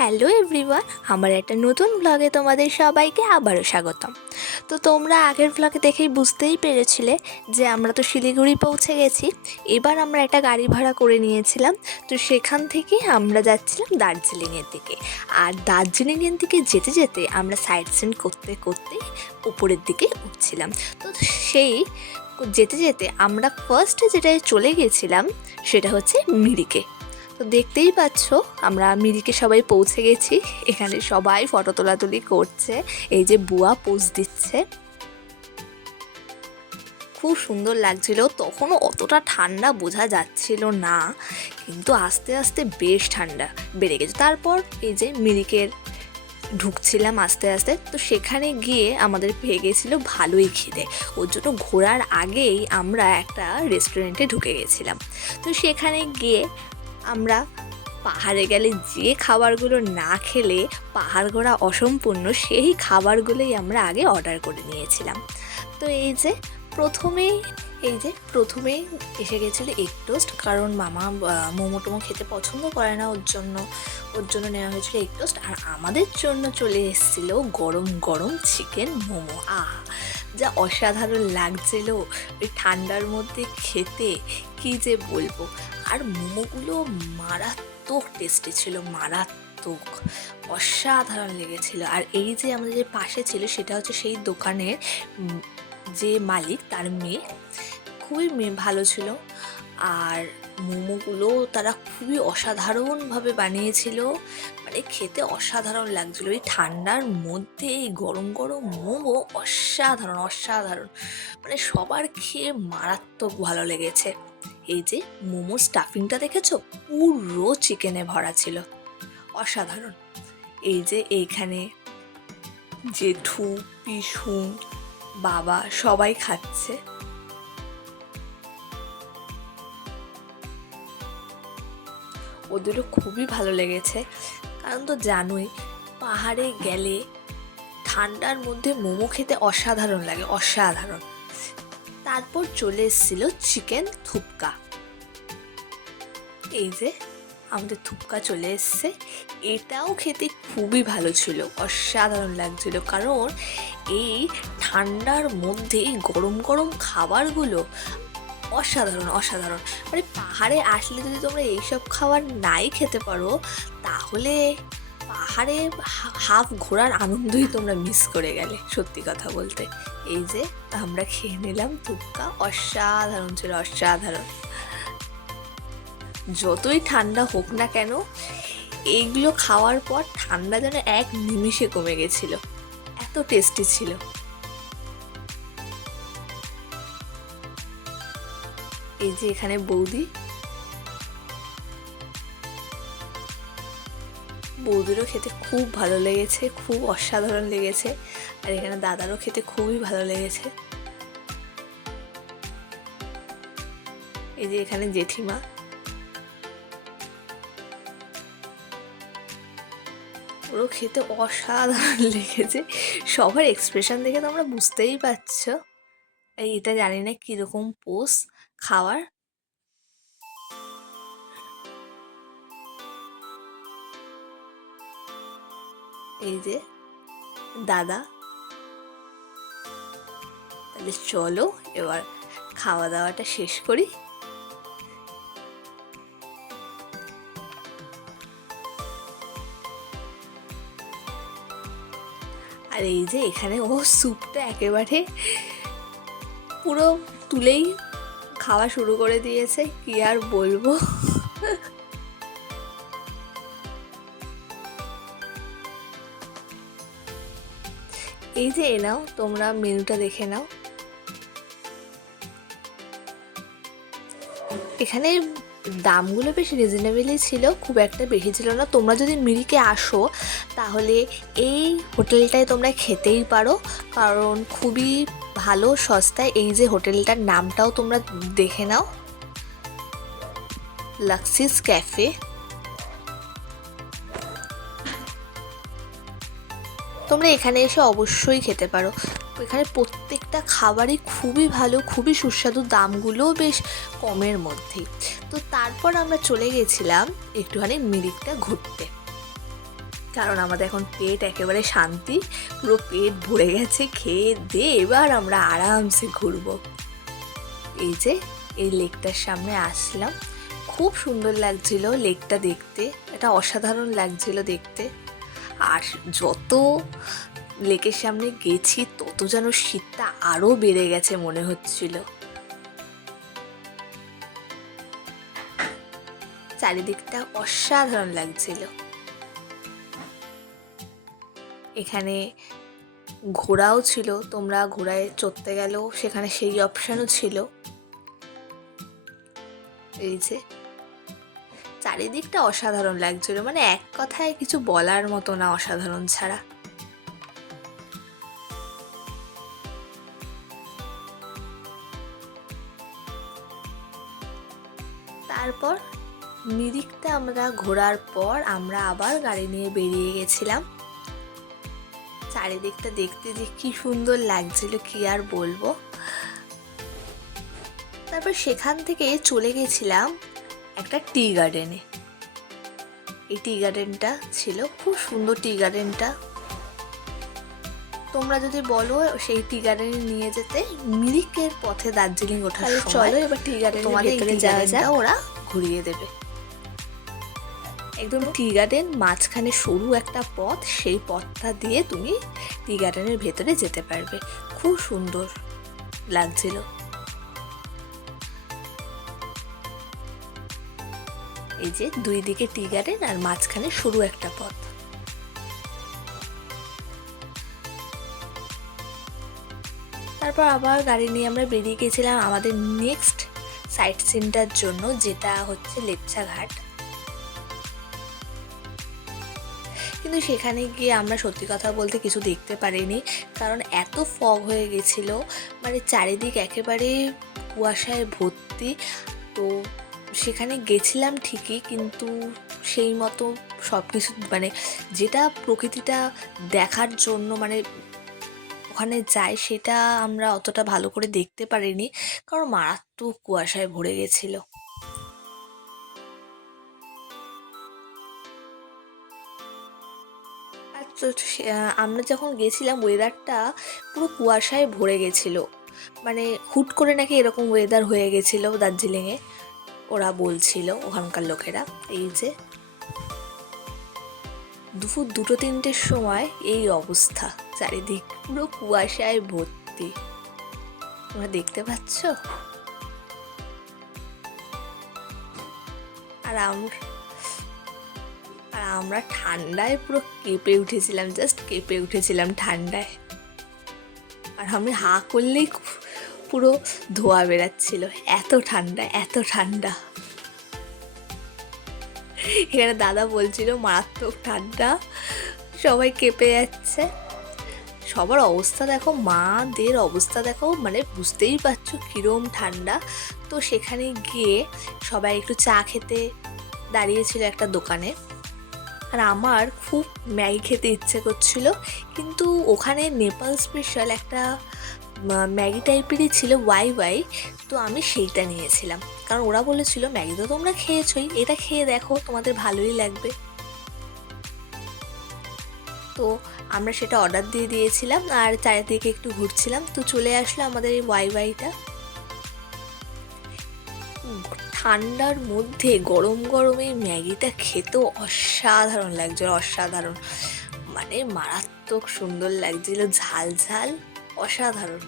Hello everyone, আমার একটা নতুন ব্লগে তোমাদের সবাইকে আবারও স্বাগতম। তো তোমরা আগের ব্লগে দেখেই বুঝতেই পেরেছিলে যে আমরা তো শিলিগুড়ি পৌঁছে গেছি। এবার আমরা একটা গাড়ি ভাড়া করে নিয়েছিলাম, তো সেখান থেকে আমরা যাচ্ছিলাম দার্জিলিংয়ের দিকে। আর দার্জিলিংয়ের দিকে যেতে যেতে আমরা সাইট সিন করতে করতে উপরের দিকে উঠছিলাম। তো সেই যেতে যেতে আমরা ফার্স্টে যেটায় চলে গেছিলাম সেটা হচ্ছে মিরিকে। তো দেখতেই পাচ্ছ আমরা মিরিকে সবাই পৌঁছে গেছি। এখানে সবাই ফটো তোলাতুলি করছে, এই যে বুয়া পোজ দিচ্ছে, খুব সুন্দর লাগছিল। তখনও অতটা ঠান্ডা বোঝা যাচ্ছিল না, কিন্তু আস্তে আস্তে বেশ ঠান্ডা বেড়ে গেছে। তারপর এই যে মিরিকের ঢুকছিলাম আস্তে আস্তে, তো সেখানে গিয়ে আমাদের পেয়ে গেছিলো ভালোই খিদে। ওর জন্য ঘোরার আগেই আমরা একটা রেস্টুরেন্টে ঢুকে গেছিলাম। তো সেখানে গিয়ে আমরা পাহাড়ে গেলে যে খাবারগুলো না খেলে পাহাড় ঘোরা অসম্পূর্ণ, সেই খাবারগুলোই আমরা আগে অর্ডার করে নিয়েছিলাম। তো প্রথমেই এসে গেছিলো এগ টোস্ট, কারণ মামা মোমো টোমো খেতে পছন্দ করে না, ওর জন্য নেওয়া হয়েছিল এগ টোস্ট। আর আমাদের জন্য চলে এসেছিলো গরম গরম চিকেন মোমো। আহা, যা অসাধারণ লাগছিল ওই ঠান্ডার মধ্যে খেতে, কি যে বলবো। আর মোমোগুলো মারাত্মক টেস্টি ছিল, মারাত্মক অসাধারণ লেগেছিল। আর এই যে আমাদের যে পাশে ছিল সেটা হচ্ছে সেই দোকানের যে মালিক, তার মেয়ে, খুবই ভালো ছিল। আর মোমোগুলো তারা খুবই অসাধারণভাবে বানিয়েছিল, মানে খেতে অসাধারণ লাগছিল। এই ঠান্ডার মধ্যে এই গরম গরম মোমো অসাধারণ অসাধারণ, মানে সবার খেয়ে মারাত্মক ভালো লেগেছে। এই যে মোমো স্টাফিংটা দেখেছো, পুরো চিকেনে ভরা ছিল, অসাধারণ। এই যে এইখানে জেঠু, পিসু, বাবা সবাই খাচ্ছে। ওদেরও খুবই ভালো লেগেছে, কারণ তো জানোই পাহাড়ে গেলে ঠান্ডার মধ্যে মোমো খেতে অসাধারণ লাগে, অসাধারণ। তারপর চলে এসেছিল চিকেন থুপকা। এই যে আমাদের থুপকা চলে এসছে, এটাও খেতে খুবই ভালো ছিল, অসাধারণ লাগছিল। কারণ এই ঠান্ডার মধ্যে এই গরম গরম খাবারগুলো অসাধারণ অসাধারণ। মানে পাহাড়ে আসলে যদি তোমরা এইসব খাবার নাই খেতে পারো, তাহলে পাহাড়ে হাফ ঘোরার আনন্দই তোমরা মিস করে গেলে, সত্যি কথা বলতে। এই যে আমরা খেয়ে নিলাম থুপকা, অসাধারণ ছিল, অসাধারণ। যতই ঠান্ডা হোক না কেন, এইগুলো খাওয়ার পর ঠান্ডা যেন এক নিমিষে কমে গেছিল, এত টেস্টি ছিল। এই যে এখানে বৌদিরও খেতে খুব ভালো লেগেছে, খুব অসাধারণ লেগেছে। আর এখানে দাদারও খেতে খুবই ভালো লেগেছে। এই যে এখানে জেঠিমা, ওরও খেতে অসাধারণ লেগেছে। সবার এক্সপ্রেশন দেখে তোমরা বুঝতেই পারছো এটা জানি না কিরকম পোষ খাওয়ার। এই যে দাদা, তাহলে চলো এবার খাওয়া দাওয়াটা শেষ করি। আর এই যে এখানে ও স্যুপটা একেবারে পুরো তুলেই খাওয়া শুরু করে দিয়েছে, কি আর বলবো। এই যে নাও, তোমরা মেনুটা দেখে নাও। এখানে দামগুলো বেশ রিজনেবলই ছিল, খুব একটা বেশি ছিল না। তোমরা যদি মিরিকে আসো তাহলে এই হোটেলটায় তোমরা খেতেই পারো, কারণ খুবই ভালো, সস্তায়। এই যে হোটেলটার নামটাও তোমরা দেখে নাও, লাক্সিস ক্যাফে। তোমরা এখানে এসে অবশ্যই খেতে পারো। এখানে প্রত্যেকটা খাবারই খুবই ভালো, খুবই সুস্বাদু, দামগুলোও বেশ কমের মধ্যেই। তো তারপর আমরা চলে গেছিলাম একটুখানি মিরিকটা ঘুরতে। কারণ আমাদের এখন পেট একেবারে শান্তি, পুরো পেট ভরে গেছে খেয়ে দিয়ে। এবার আমরা আরামসে ঘুরবো। এই যে এই লেকটার সামনে আসলাম, খুব সুন্দর লাগছিল লেকটা দেখতে, এটা অসাধারণ লাগছিল দেখতে। আর যত লেকের সামনে গেছি তত যেন শীতটা আরো বেড়ে গেছে মনে হচ্ছিল। চারিদিকটা অসাধারণ লাগছিল। এখানে ঘোড়াও ছিল, তোমরা ঘোড়ায় চড়তে গেলেও সেখানে সেই অপশানও ছিল। এই যে চারিদিকটা অসাধারণ লাগছিল, মানে এক কথায় কিছু বলার মতো না, অসাধারণ ছাড়া। তারপর মিরিকটা আমরা ঘোরার পর আমরা আবার গাড়ি নিয়ে বেরিয়ে গেছিলাম। চারিদিকটা দেখতে যে কি সুন্দর লাগছিল কি আর বলবো। তারপর সেখান থেকে চলে গেছিলাম একটা টি গার্ডেনে। এই টি গার্ডেনটা ছিল খুব সুন্দর। টি গার্ডেনটা তোমরা যদি বলো সেই টি গার্ডেনে নিয়ে যেতে মিরিকের পথে দার্জিলিং ওঠার সময়, চলো এবার টি গার্ডেন তোমাদের ভেতরে যাওয়া যায়, ওরা ঘুরিয়ে দেবে। একদম টি গার্ডেন মাঝখানে সরু একটা পথ, সেই পথটা দিয়ে তুমি টি গার্ডেনের ভেতরে যেতে পারবে। খুব সুন্দর লাগছিল। এই যে দুই দিকে টি গার্ডেন আর মাঝখানে সরু একটা পথ। তারপর আবার গাড়ি নিয়ে আমরা বেরিয়ে গেছিলাম আমাদের নেক্সট সাইট সিনটার জন্য, যেটা হচ্ছে লেপচা ঘাট। কিন্তু সেখানে গিয়ে আমরা সত্যি কথা বলতে কিছু দেখতে পারিনি, কারণ এত ফগ হয়ে গেছিল, মানে চারিদিক একেবারে কুয়াশায় ভর্তি। তো সেখানে গেছিলাম ঠিকই, কিন্তু সেই মতো সব কিছু মানে যেটা প্রকৃতিটা দেখার জন্য মানে ওখানে যাই সেটা আমরা অতটা ভালো করে দেখতে পারিনি, কারণ মারাত্মক কুয়াশায় ভরে গেছিল। আর তো আমরা যখন গেছিলাম ওয়েদারটা পুরো কুয়াশায় ভরে গেছিলো, মানে হুট করে নাকি এরকম ওয়েদার হয়ে গেছিলো দার্জিলিংয়ে, ওরা বলছিল ওখানকার লোকেরা। এই যে দুপুর 2-3টের সময় এই অবস্থা, চারিদিক পুরো কুয়াশায় ভর্তি, তোমরা দেখতে পাচ্ছ। আর আমরা ঠান্ডায় পুরো কেঁপে উঠেছিলাম, জাস্ট কেঁপে উঠেছিলাম ঠান্ডায়। আর আমি হাঁ করলেই পুরো ধোয়া বেরাচ্ছিল, এত ঠান্ডা এত ঠান্ডা। এখানে দাদা বলছিল মারাত্মক ঠান্ডা, সবাই কেঁপে যাচ্ছে। সবার অবস্থা দেখো, মাদের অবস্থা দেখো, মানে বুঝতেই পারছো কিরম ঠান্ডা। তো সেখানে গিয়ে সবাই একটু চা খেতে দাঁড়িয়েছিল একটা দোকানে। আর আমার খুব ম্যাগি খেতে ইচ্ছে করছিল, কিন্তু ওখানে নেপাল স্পেশাল একটা ম্যাগি টাইপেরই ছিল ওয়াই, তো আমি সেইটা নিয়েছিলাম, কারণ ওরা বলেছিল ম্যাগি তো তোমরা খেয়েছোই, এটা খেয়ে দেখো তোমাদের ভালোই লাগবে। তো আমরা সেটা অর্ডার দিয়ে দিয়েছিলাম আর চারিদিকে একটু ঘুরছিলাম। তো চলে আসলো আমাদের এই ওয়াইটা। ঠান্ডার মধ্যে গরম গরম এই ম্যাগিটা খেতেও অসাধারণ লাগছিল, অসাধারণ, মানে মারাত্মক সুন্দর লাগছিল, ঝাল ঝাল, অসাধারণ।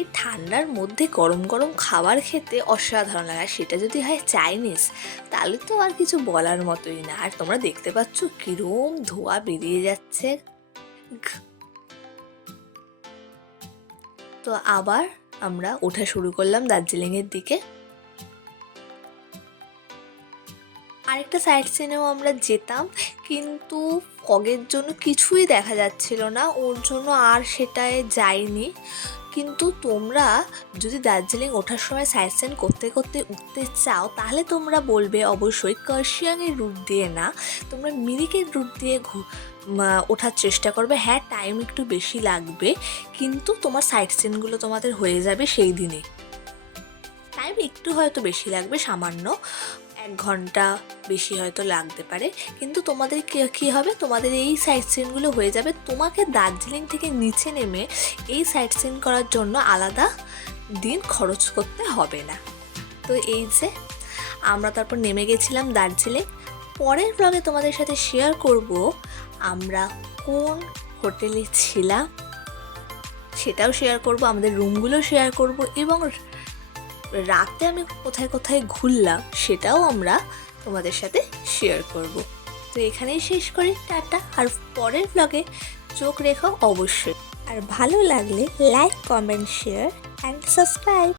এই ঠান্ডার মধ্যে গরম গরম খাবার খেতে অসাধারণ লাগে, আর সেটা যদি হয় চাইনিজ, তাহলে তো আর কিছু বলার মতোই না। আর তোমরা দেখতে পাচ্ছ কিরম ধোঁয়া বেরিয়ে যাচ্ছে। তো আবার আমরা ওঠা শুরু করলাম দার্জিলিংয়ের দিকে। আরেকটা সাইড সিনেও আমরা যেতাম, কিন্তু ফগের জন্য কিছুই দেখা যাচ্ছিল না, ওর জন্য আর সেটায় যাইনি। কিন্তু তোমরা যদি দার্জিলিং ওঠার সময় সাইড সিন করতে করতে উঠতে চাও, তাহলে তোমরা বলবে অবশ্যই কার্শিয়াংয়ের রুট দিয়ে না, তোমরা মিরিকের রুট দিয়ে ওঠার চেষ্টা করবে। হ্যাঁ, টাইম একটু বেশি লাগবে, কিন্তু তোমার সাইড সিনগুলো তোমাদের হয়ে যাবে সেই দিনে। টাইম একটু হয়তো বেশি লাগবে, সামান্য 1 ঘন্টা বেশি হয়তো লাগতে পারে, কিন্তু তোমাদের কী হবে, তোমাদের এই সাইট সিনগুলো হয়ে যাবে। তোমাকে দার্জিলিং থেকে নিচে নেমে এই সাইট সিন করার জন্য আলাদা দিন খরচ করতে হবে না। তো এই যে আমরা তারপর নেমে গেছিলাম দার্জিলিং। পরের ব্লগে তোমাদের সাথে শেয়ার করব আমরা কোন হোটেলে ছিলাম, সেটাও শেয়ার করব, আমাদের রুমগুলো শেয়ার করব, এবং রাতে আমি কোথায় কোথায় ঘুরলাম সেটাও আমরা তোমাদের সাথে শেয়ার করব। তো এখানেই শেষ করি, টাটা। আর পরের ব্লগে চোখ রেখো অবশ্যই। আর ভালো লাগলে like, comment, share and subscribe.